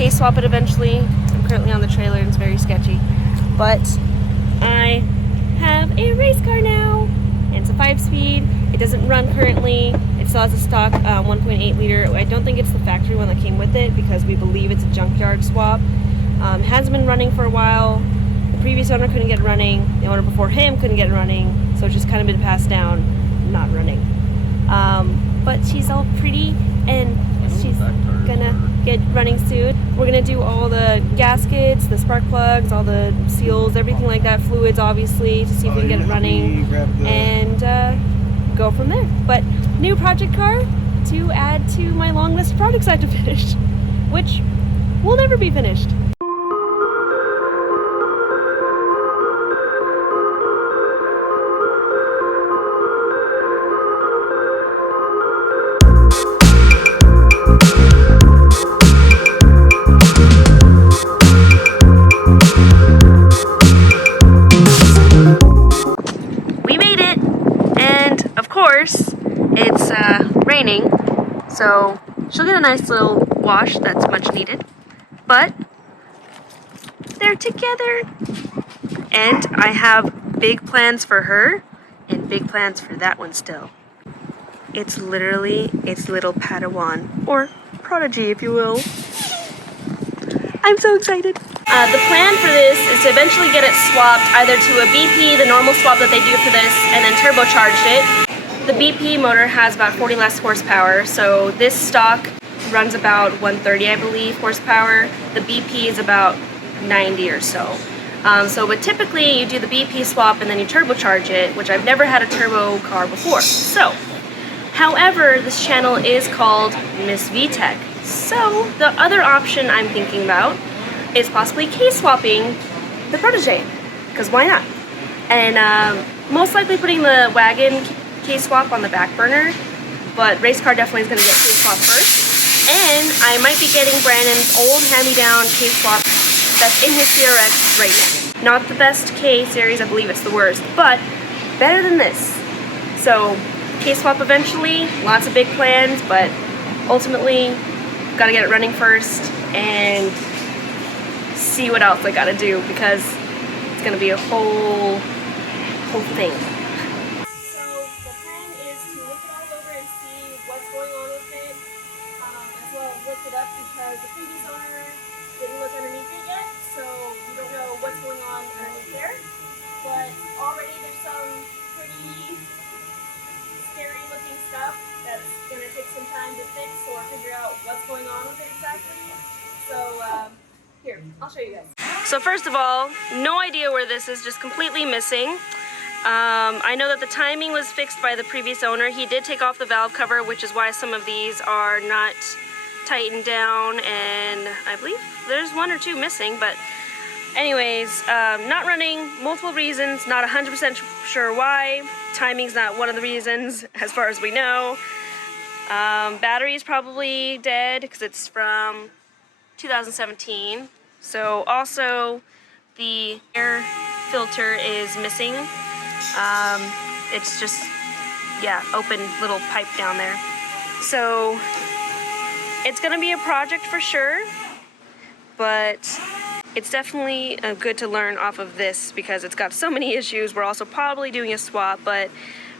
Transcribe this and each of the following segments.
case swap it eventually. I'm currently on the trailer and it's very sketchy. But I have a race car now, and it's a 5-speed. It doesn't run currently. It still has a stock 1.8 liter. I don't think it's the factory one that came with it because we believe it's a junkyard swap. It hasn't been running for a while. The previous owner couldn't get it running. The owner before him couldn't get it running, so it's just kind of been passed down, not running. But she's all pretty and she's gonna get running soon. We're gonna do all the gaskets, the spark plugs, all the seals, everything like that, fluids obviously, to see if we can get it running, and go from there. But new project car to add to my long list of projects I have to finish, which will never be finished. It's raining, so she'll get a nice little wash that's much needed, but they're together, and I have big plans for her and big plans for that one still. It's literally its little Padawan, or prodigy if you will. I'm so excited. The plan for this is to eventually get it swapped either to a BP, the normal swap that they do for this, and then turbocharged it. The BP motor has about 40 less horsepower, so this stock runs about 130, I believe, horsepower. The BP is about 90 or so. But typically you do the BP swap and then you turbocharge it, which I've never had a turbo car before. So, however, this channel is called Miss VTech. So the other option I'm thinking about is possibly case swapping the Protege, because why not? And most likely putting the wagon case swap on the back burner, but race car definitely is going to get case swap first. And I might be getting Brandon's old hand-me-down case swap that's in his CRX right now. Not the best K series, I believe it's the worst, but better than this. So case swap eventually, lots of big plans, but ultimately gotta get it running first and see what else I gotta do, because it's gonna be a whole thing. Because the previous owner didn't look underneath it yet, so we don't know what's going on underneath there. But already there's some pretty scary looking stuff that's going to take some time to fix or figure out what's going on with it exactly. So here, I'll show you guys. So first of all, no idea where this is, just completely missing. I know that the timing was fixed by the previous owner. He did take off the valve cover, which is why some of these are not tightened down, and I believe there's one or two missing, but anyways, not running, multiple reasons, not 100% sure why. Timing's not one of the reasons as far as we know. Battery's probably dead because it's from 2017. So also the air filter is missing. It's just, yeah, open little pipe down there. So it's going to be a project for sure, but it's definitely good to learn off of this because it's got so many issues. We're also probably doing a swap, but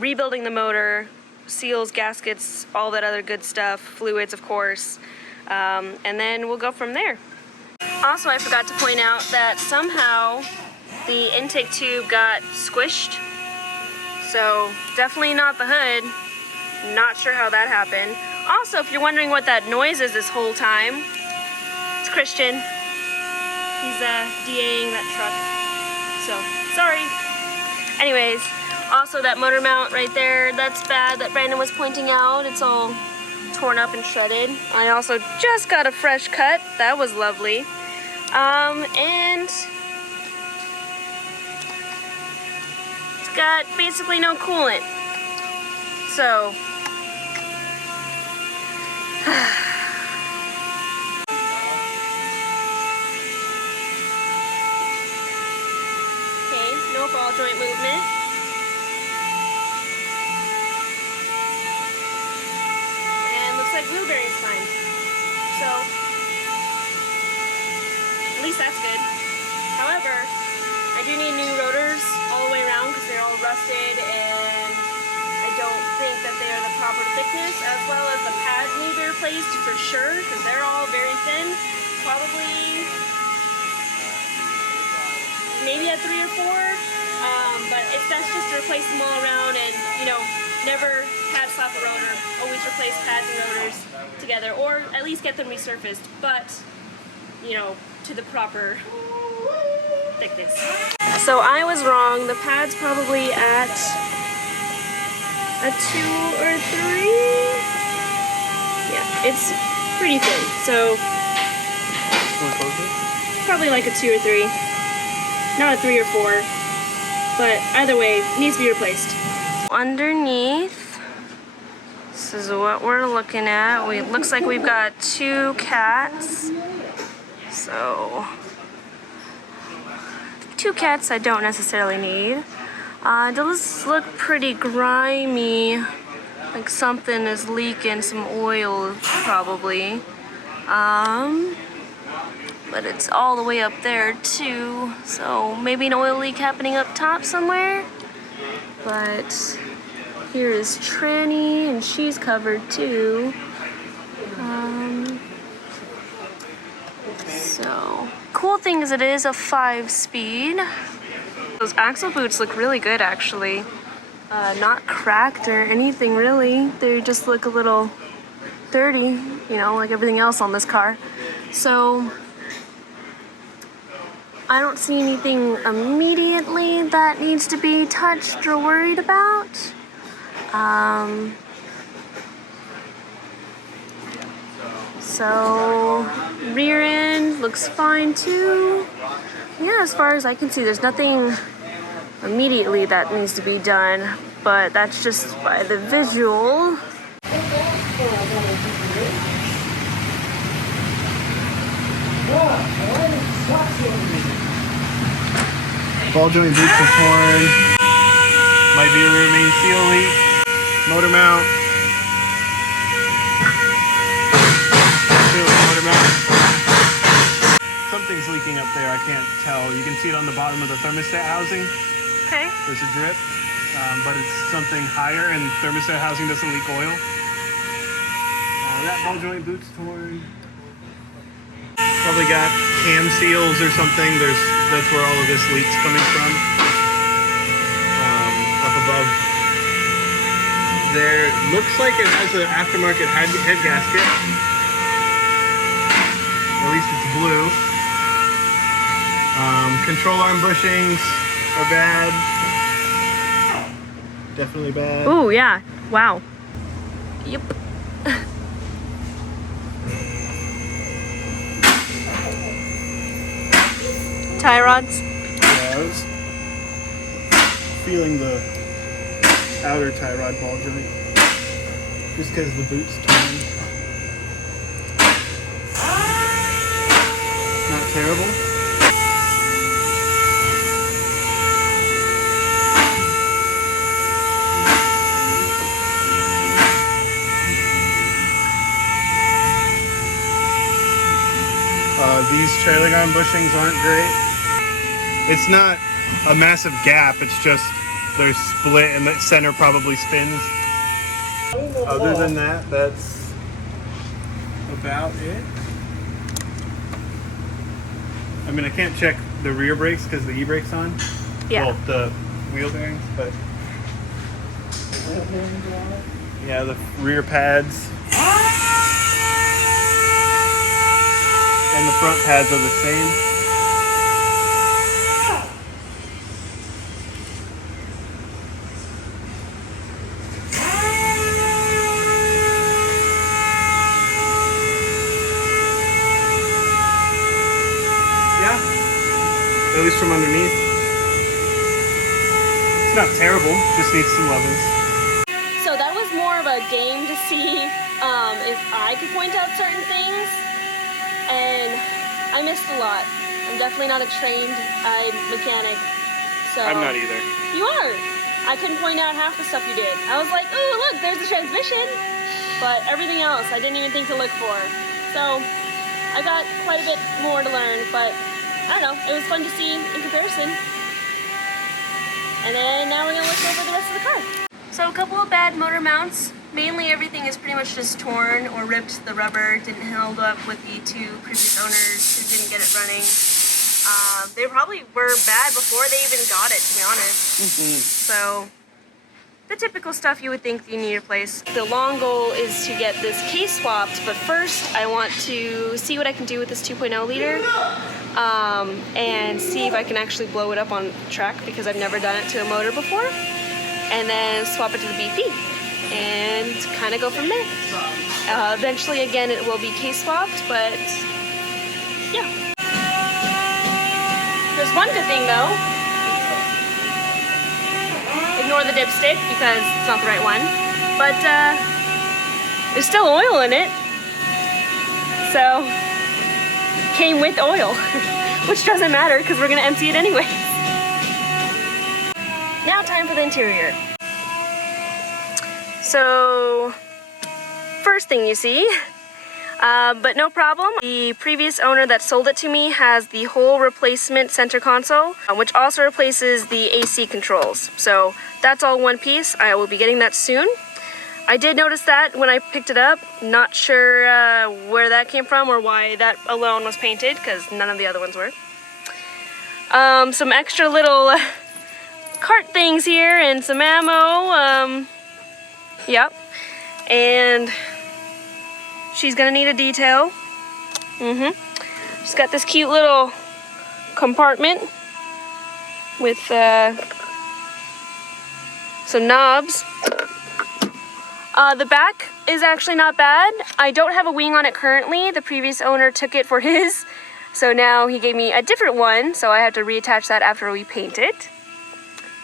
rebuilding the motor, seals, gaskets, all that other good stuff, fluids of course, and then we'll go from there. Also, I forgot to point out that somehow the intake tube got squished, so definitely not the hood. Not sure how that happened. Also, if you're wondering what that noise is this whole time, it's Christian. He's DAing that truck. So, sorry. Anyways, also that motor mount right there, that's bad that Brandon was pointing out. It's all torn up and shredded. I also just got a fresh cut. That was lovely. And it's got basically no coolant. So, okay, no ball joint movement. And looks like wheel bearing's fine. So, least that's good. However, I do need new rotors all the way around because they're all rusted and I don't think that they are the proper thickness, as well as the pads need to be replaced for sure because they're all very thin. Probably maybe at 3 or 4, but it's best just to replace them all around and, you know, never pad slap a rotor. Always replace pads and rotors together, or at least get them resurfaced, but, you know, to the proper thickness. So I was wrong. The pad's probably at a 2 or 3. Yeah, it's pretty thin. So probably like a 2 or 3. Not a 3 or 4, but either way, needs to be replaced. Underneath, this is what we're looking at. It looks like we've got 2 cats. So, 2 cats I don't necessarily need. It does look pretty grimy, like something is leaking, some oil probably. But it's all the way up there too, so maybe an oil leak happening up top somewhere. But here is Tranny, and she's covered too. So cool thing is it is a 5-speed. Those axle boots look really good actually. Not cracked or anything really. They just look a little dirty, you know, like everything else on this car. So I don't see anything immediately that needs to be touched or worried about. So rear end looks fine too. Yeah, as far as I can see, there's nothing immediately that needs to be done, but that's just by the visual. Ball joint boots are torn. Might be a rear main seal leak. Motor mount. Motor mount. Something's leaking up there. I can't tell. You can see it on the bottom of the thermostat housing. Okay. There's a drip, but it's something higher, and thermostat housing doesn't leak oil. That ball joint boot's torn. Probably got cam seals or something. That's where all of this leak's coming from. Up above there, looks like it has an aftermarket head gasket. At least it's blue. Control arm bushings are bad. Definitely bad. Ooh, yeah. Wow. Yep. Tie rods. Yeah, I was feeling the outer tie rod ball joint just because the boot's torn. Not terrible. These trailing arm bushings aren't great. It's not a massive gap, it's just they're split and the center probably spins. Other than that, that's about it. I mean, I can't check the rear brakes because the e-brake's on. Yeah. Well, the wheel bearings, but yeah, the rear pads and the front pads are the same. At least from underneath. It's not terrible, just needs some lovins. So that was more of a game to see if I could point out certain things, and I missed a lot. I'm definitely not a trained mechanic. So I'm not either. You are. I couldn't point out half the stuff you did. I was like, oh look, there's the transmission, but everything else I didn't even think to look for. So I got quite a bit more to learn, but I don't know, it was fun to see in comparison. And then now we're gonna look over the rest of the car. So a couple of bad motor mounts. Mainly everything is pretty much just torn or ripped. The rubber didn't hold up with the two previous owners who didn't get it running. They probably were bad before they even got it, to be honest. So, the typical stuff you would think you need to replace. The long goal is to get this case swapped, but first I want to see what I can do with this 2.0 liter and see if I can actually blow it up on track because I've never done it to a motor before, and then swap it to the BP and kind of go from there. Eventually, again, it will be case swapped, but yeah. There's one good thing though. Ignore the dipstick because it's not the right one. But there's still oil in it. So, came with oil. Which doesn't matter because we're going to empty it anyway. Now time for the interior. So, first thing you see, but no problem. The previous owner that sold it to me has the whole replacement center console, which also replaces the AC controls. So that's all one piece. I will be getting that soon. I did notice that when I picked it up. Not sure where that came from or why that alone was painted, because none of the other ones were. Some extra little cart things here and some ammo. Yep. And she's gonna need a detail. She's got this cute little compartment with some knobs. The back is actually not bad. I don't have a wing on it currently. The previous owner took it for his, so now he gave me a different one, so I have to reattach that after we paint it.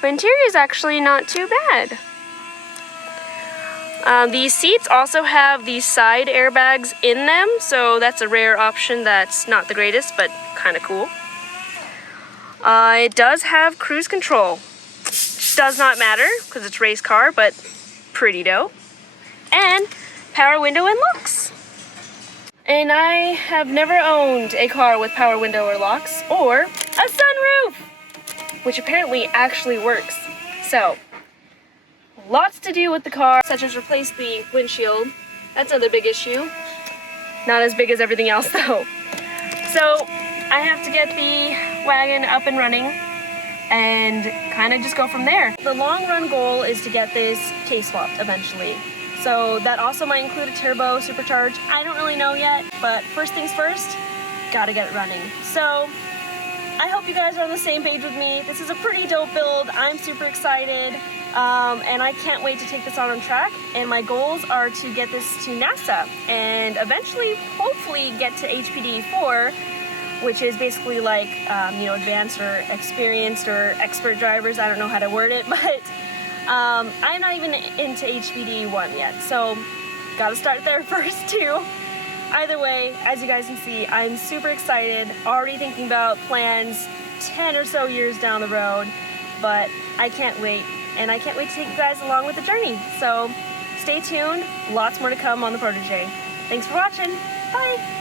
But interior is actually not too bad. These seats also have these side airbags in them, so that's a rare option that's not the greatest, but kind of cool. It does have cruise control. Does not matter, because it's race car, but pretty dope. And power window and locks. And I have never owned a car with power window or locks, or a sunroof, which apparently actually works. So, lots to do with the car, such as replace the windshield. That's another big issue. Not as big as everything else though. So I have to get the wagon up and running and kind of just go from there. The long run goal is to get this case swapped eventually. So that also might include a turbo supercharge. I don't really know yet, but first things first, gotta get it running. So I hope you guys are on the same page with me. This is a pretty dope build. I'm super excited. And I can't wait to take this on track, and my goals are to get this to NASA and eventually hopefully get to HPD4, which is basically like advanced or experienced or expert drivers. I don't know how to word it, but I'm not even into HPD1 yet, so gotta start there first too. Either way, as you guys can see, I'm super excited, already thinking about plans 10 or so years down the road, but I can't wait. And I can't wait to take you guys along with the journey. So stay tuned, lots more to come on the Protege. Thanks for watching, bye!